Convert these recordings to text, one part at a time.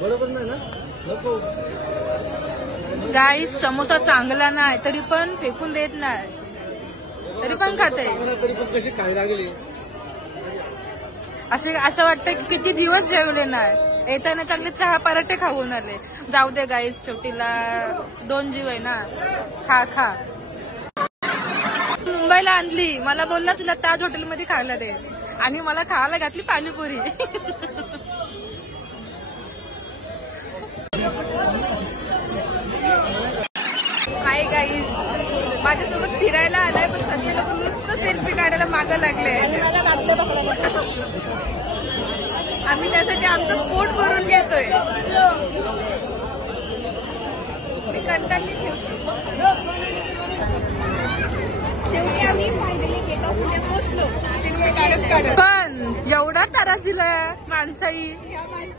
बरोबर नाही ना नको. गाईस समोसा चांगला नाही तरी पण फेकून देत नाही, तरी पण खाते. तरी पण कशी खायला लागली असं वाटतं की किती दिवस जेवले नाही. येताना चांगले चहा पराठे खाऊन आले. जाऊ दे गाईस, शेवटीला 2 जीव आहे ना. खा खा. मुंबईला आणली, मला बोलला तुला ताज हॉटेलमध्ये खायला दे, आणि मला खायला घातली पाणीपुरी. हाय गाईज, माझ्यासोबत फिरायला आलाय पण सध्या लोक नुसतं सेल्फी काढायला मागं लागले. आम्ही त्यासाठी आमचं पोट भरून घेतोय. मी कंटाळली. शेवटी आम्ही फायनली एका पुढे पोहोचलो सेल्फी काढत काढत. पण एवढा त्रास दिला माणसाई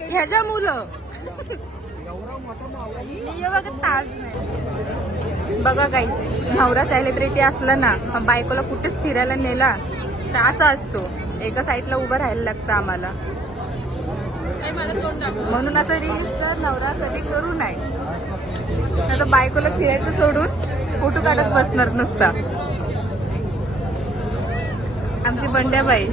ह्याच्या मुलं. बघा ताज नाही. बघा गाईस, नवरा सेलिब्रिटी असला ना बायकोला कुठेच फिरायला नेला तर असा असतो, एका साईडला उभं राहायला लागतं आम्हाला. म्हणून असं रील्स तर नवरा कधी करू नये, नाही तर बायकोला फिरायचं सोडून फोटो काढत बसणार नुसता. आमची बंड्याबाई.